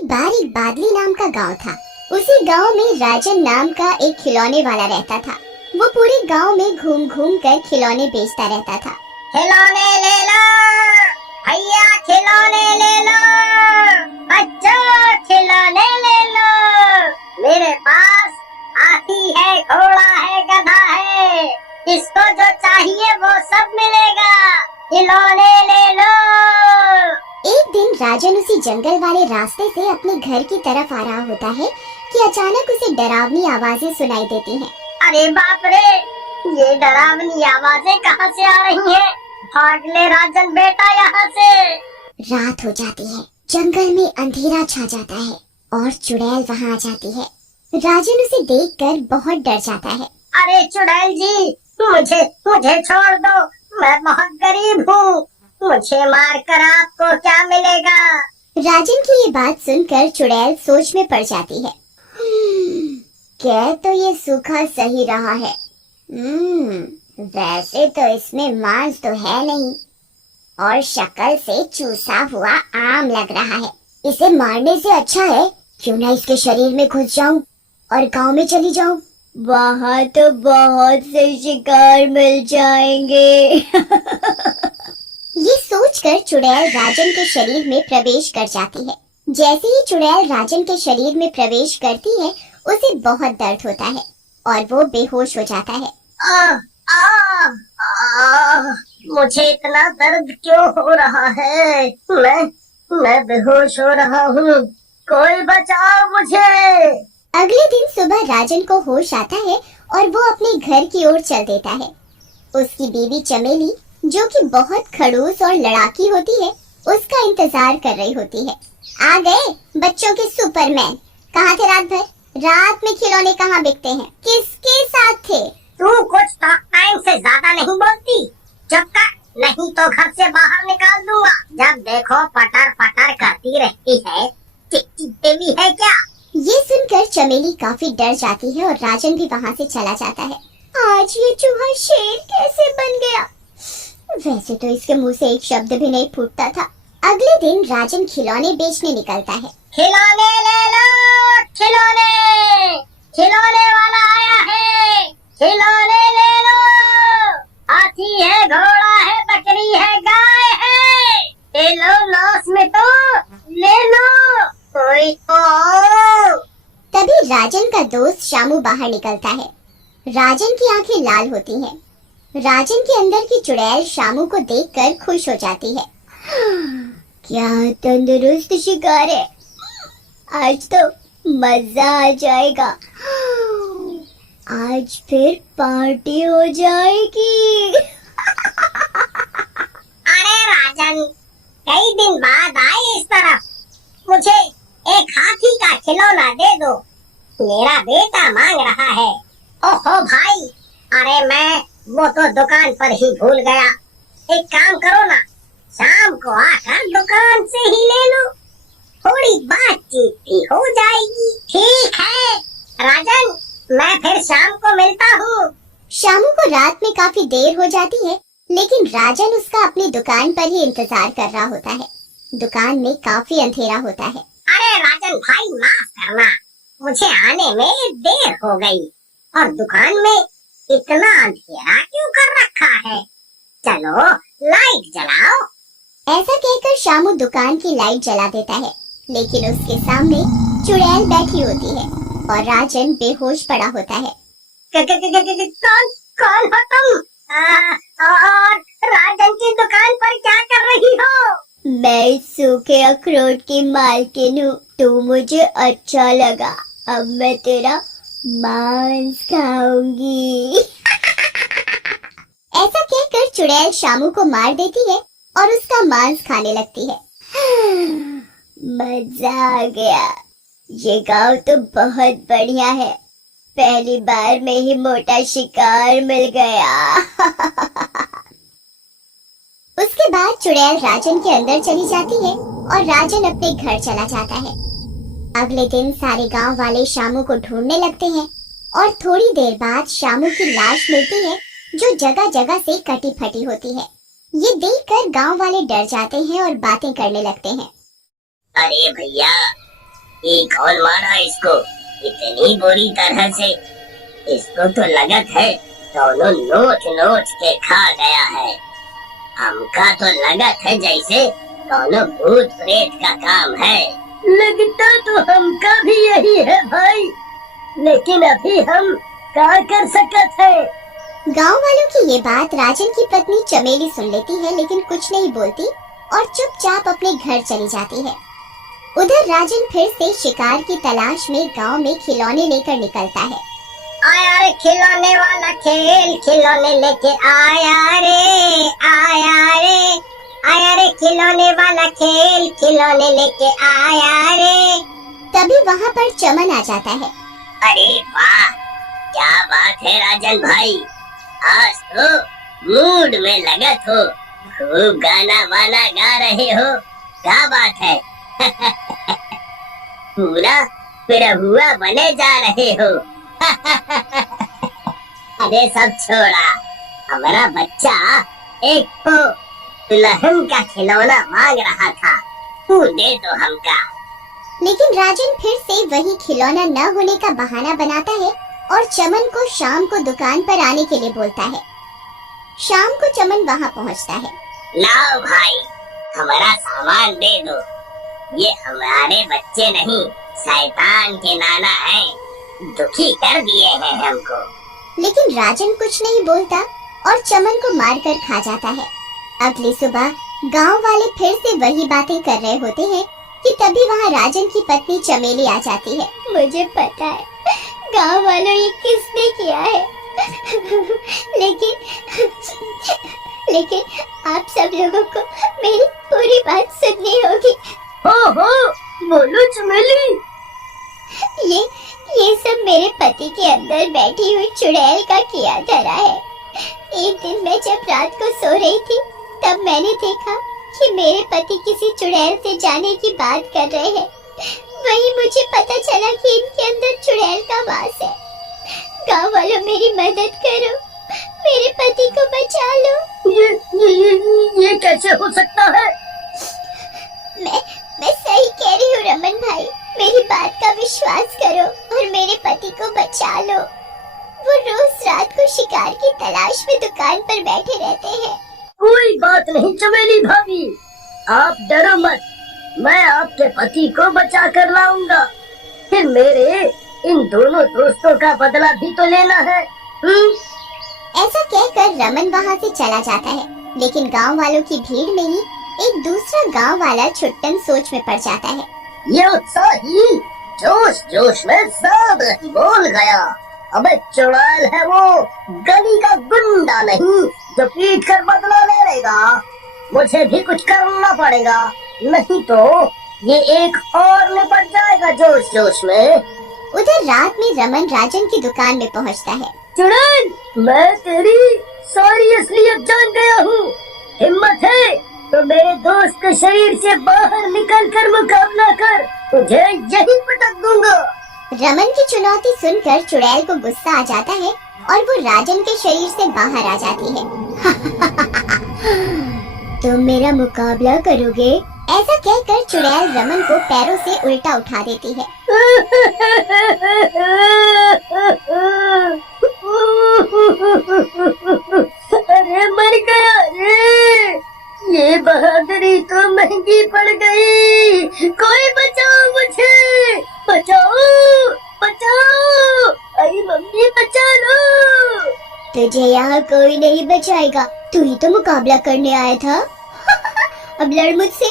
एक बार एक बादली नाम का गांव था। उसी गांव में राजन नाम का एक खिलौने वाला रहता था। वो पूरे गांव में घूम घूम कर खिलौने बेचता रहता था। खिलौने ले लो भैया, खिलौने ले लो बच्चों, खिलौने ले लो। मेरे पास हाथी है, घोड़ा है, गधा है, इसको जो चाहिए वो सब मिलेगा। खिलौने ले लो। एक दिन राजन उसी जंगल वाले रास्ते से अपने घर की तरफ आ रहा होता है कि अचानक उसे डरावनी आवाजें सुनाई देती हैं। अरे बाप रे, ये डरावनी आवाजें कहाँ से आ रही हैं? भाग ले राजन बेटा यहाँ से। रात हो जाती है, जंगल में अंधेरा छा जाता है और चुड़ैल वहाँ आ जाती है। राजन उसे देखकर बहुत डर जाता है। अरे चुड़ैल जी, मुझे मुझे छोड़ दो, मैं बहुत गरीब हूँ, मुझे मार कर आपको क्या मिलेगा? राजन की ये बात सुनकर चुड़ैल सोच में पड़ जाती है। क्या तो ये सूखा सही रहा है। वैसे तो इसमें मांस तो है नहीं और शक्ल से चूसा हुआ आम लग रहा है। इसे मारने से अच्छा है क्यों ना इसके शरीर में घुस जाऊं और गांव में चली जाऊं। वहाँ तो बहुत से शिकार मिल जाएंगे। ये सोचकर चुड़ैल राजन के शरीर में प्रवेश कर जाती है। जैसे ही चुड़ैल राजन के शरीर में प्रवेश करती है, उसे बहुत दर्द होता है और वो बेहोश हो जाता है। मुझे इतना दर्द क्यों हो रहा है? मैं बेहोश हो रहा हूँ, कोई बचाओ मुझे। अगले दिन सुबह राजन को होश आता है और वो अपने घर की ओर चल देता है। उसकी बीवी चमेली, जो कि बहुत खड़ूस और लड़ाकी होती है, उसका इंतजार कर रही होती है। आ गए बच्चों के सुपरमैन, कहाँ थे रात भर? रात में खिलौने कहाँ बिकते हैं? किसके साथ थे? तू कुछ टाइम से ज्यादा नहीं बोलती, चुप कर, नहीं तो घर से बाहर निकाल दूंगा। जब देखो पटर पटर करती रहती है, देवी है क्या? ये सुनकर चमेली काफी डर जाती है और राजन भी वहाँ से चला जाता है। आज ये चूहा शेर कैसे बन गया? वैसे तो इसके मुंह से एक शब्द भी नहीं फूटता था। अगले दिन राजन खिलौने बेचने निकलता है। खिलौने ले लो, खिलौने, खिलौने वाला आया है, खिलौने ले लो। हाथी है, घोड़ा है, बकरी है, गाय है, ले लो उसमें तो ले लो, कोई तो। तभी राजन का दोस्त शामू बाहर निकलता है। राजन की आंखें लाल होती हैं। राजन के अंदर की चुड़ैल शामू को देखकर खुश हो जाती है। क्या तंदुरुस्त शिकार है, आज तो मजा आ जाएगा। आज फिर पार्टी हो जाएगी। अरे राजन, कई दिन बाद आए इस तरफ, मुझे एक हाथी का खिलौना दे दो, मेरा बेटा मांग रहा है। ओहो भाई, अरे मैं वो तो दुकान पर ही भूल गया। एक काम करो ना, शाम को आकर दुकान से ही ले लो, थोड़ी बातचीत भी हो जाएगी। ठीक है राजन, मैं फिर शाम को मिलता हूँ। शामू को रात में काफी देर हो जाती है, लेकिन राजन उसका अपनी दुकान पर ही इंतजार कर रहा होता है। दुकान में काफी अंधेरा होता है। अरे राजन भाई, माफ करना, मुझे आने में देर हो गई और दुकान में इतना अंधेरा क्यों कर रखा है? चलो लाइट जलाओ। ऐसा कहकर शामू दुकान की लाइट जला देता है, लेकिन उसके सामने चुड़ैल बैठी होती है और राजन बेहोश पड़ा होता है। कौन हो तुम? और राजन की दुकान पर क्या कर रही हो? मैं सूखे अखरोट की मालकिन हूँ, तू मुझे अच्छा लगा, अब मैं तेरा मांस खाऊंगी। ऐसा कहकर चुड़ैल शामू को मार देती है और उसका मांस खाने लगती है। मजा आ गया, ये गांव तो बहुत बढ़िया है, पहली बार में ही मोटा शिकार मिल गया। उसके बाद चुड़ैल राजन के अंदर चली जाती है और राजन अपने घर चला जाता है। अगले दिन सारे गांव वाले शामू को ढूंढने लगते हैं और थोड़ी देर बाद शामू की लाश मिलती है, जो जगह जगह से कटी फटी होती है। ये देखकर गांव वाले डर जाते हैं और बातें करने लगते हैं। अरे भैया, ये कौन मारा इसको इतनी बुरी तरह से? इसको तो लगत है दोनों नोच नोच के खा गया है। हमका तो लगत है जैसे दोनों भूत प्रेत का काम है। लगता तो हमका भी यही है भाई, लेकिन अभी हम क्या कर सकते हैं? गांव वालों की ये बात राजन की पत्नी चमेली सुन लेती है, लेकिन कुछ नहीं बोलती और चुपचाप अपने घर चली जाती है। उधर राजन फिर से शिकार की तलाश में गांव में खिलौने लेकर निकलता है। आया रे खिलौने वाला खेल, खिलौने लेके आया रे, आया रे, आया रे खिलौने वाला खेल, खिलौने लेके आया रे। तभी वहाँ पर चमन आ जाता है। अरे वाह, क्या बात है राजन भाई, आज तो मूड में लगत हो, खूब गाना वाना गा रहे हो, क्या बात है? पूरा पिरहुआ बने जा रहे हो। अरे सब छोड़ा, हमारा बच्चा एक तो दुल्हन का खिलौना मांग रहा था, तू दे दो हमका। लेकिन राजन फिर से वही खिलौना न होने का बहाना बनाता है और चमन को शाम को दुकान पर आने के लिए बोलता है। शाम को चमन वहाँ पहुँचता है। लाओ भाई, हमारा सामान दे दो, ये हमारे बच्चे नहीं शैतान के नाना हैं, दुखी कर दिए हैं हमको। लेकिन राजन कुछ नहीं बोलता और चमन को मारकर खा जाता है। अगली सुबह गांव वाले फिर से वही बातें कर रहे होते हैं कि तभी वहाँ राजन की पत्नी चमेली आ जाती है। मुझे पता है गांव वालों ये किसने किया है, लेकिन आप सब लोगों को मेरी पूरी बात सुननी होगी। हो बोलो चमेली। ये सब मेरे पति के अंदर बैठी हुई चुड़ैल का किया धरा है। एक दिन मैं जब रात को सो रही थी तब मैंने देखा कि मेरे पति किसी चुड़ैल से जाने की बात कर रहे हैं। वही मुझे पता चला कि इनके अंदर चुड़ैल का वास है। गांव वालों मेरी मदद करो, मेरे पति को बचा लो। ये कैसे हो सकता है? मैं सही कह रही हूँ रमन भाई, मेरी बात का विश्वास करो और मेरे पति को बचा लो। वो रोज रात को शिकार की तलाश में दुकान पर बैठे रहते हैं। कोई बात नहीं चमेली भाभी, आप डरो मत, मैं आपके पति को बचा कर लाऊंगा। फिर मेरे इन दोनों दोस्तों का बदला भी तो लेना है। ऐसा कहकर रमन वहाँ से चला जाता है, लेकिन गांव वालों की भीड़ में ही एक दूसरा गांव वाला छुट्टन सोच में पड़ जाता है। ये उत्साही जोश जोश में सब बोल गया। अबे चुड़ैल है वो, गली का गुंडा नहीं जो पीट कर बदला ले लेगा। मुझे भी कुछ करना पड़ेगा, नहीं तो ये एक और निपट जाएगा जोश जोश में। उधर रात में रमन राजन की दुकान में पहुंचता है। चुड़ैल, मैं तेरी सारी असलियत जान गया हूँ। हिम्मत है तो मेरे दोस्त के शरीर से बाहर निकल कर मुकाबला कर, तुझे यही पटक दूंगा। रमन की चुनौती सुनकर चुड़ैल को गुस्सा आ जाता है और वो राजन के शरीर से बाहर आ जाती है। तुम मेरा मुकाबला करोगे? ऐसा कहकर चुड़ैल रमन को पैरों से उल्टा उठा देती है। अरे मर गया रे, ये बहादुरी तो महंगी पड़ गई। कोई बचाओ मुझे, बचाओ बचाओ, अरे मम्मी बचा लो। तुझे यहाँ कोई नहीं बचाएगा, तू ही तो मुकाबला करने आया था। अब लड़ मुझसे।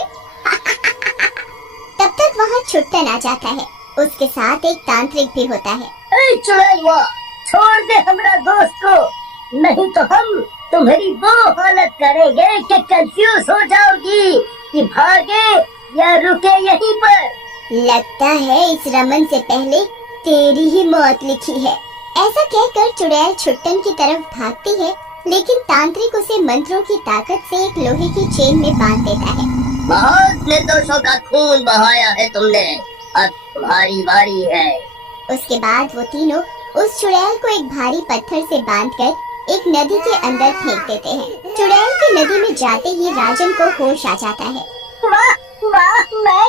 तब तक वहाँ छुट्टन आ जाता है, उसके साथ एक तांत्रिक भी होता है। ऐ चुड़ैल, छोड़ दे हमारा दोस्त को, नहीं तो हम तुम्हारी वो हालत करेंगे कि कंफ्यूज हो जाओगी कि भागे या रुके यहीं पर। लगता है इस रमन से पहले तेरी ही मौत लिखी है। ऐसा कहकर चुड़ैल छुट्टन की तरफ भागती है, लेकिन तांत्रिक उसे मंत्रों की ताकत से एक लोहे की चेन में बांध देता है। बहुत निर्दोषों का खून बहाया है तुमने, अब तुम्हारी बारी है। उसके बाद वो तीनों उस चुड़ैल को एक भारी पत्थर से बांधकर एक नदी के अंदर फेंक देते हैं। चुड़ैल की नदी में जाते ही राजन को होश आ जाता है। वाह वाह, मैं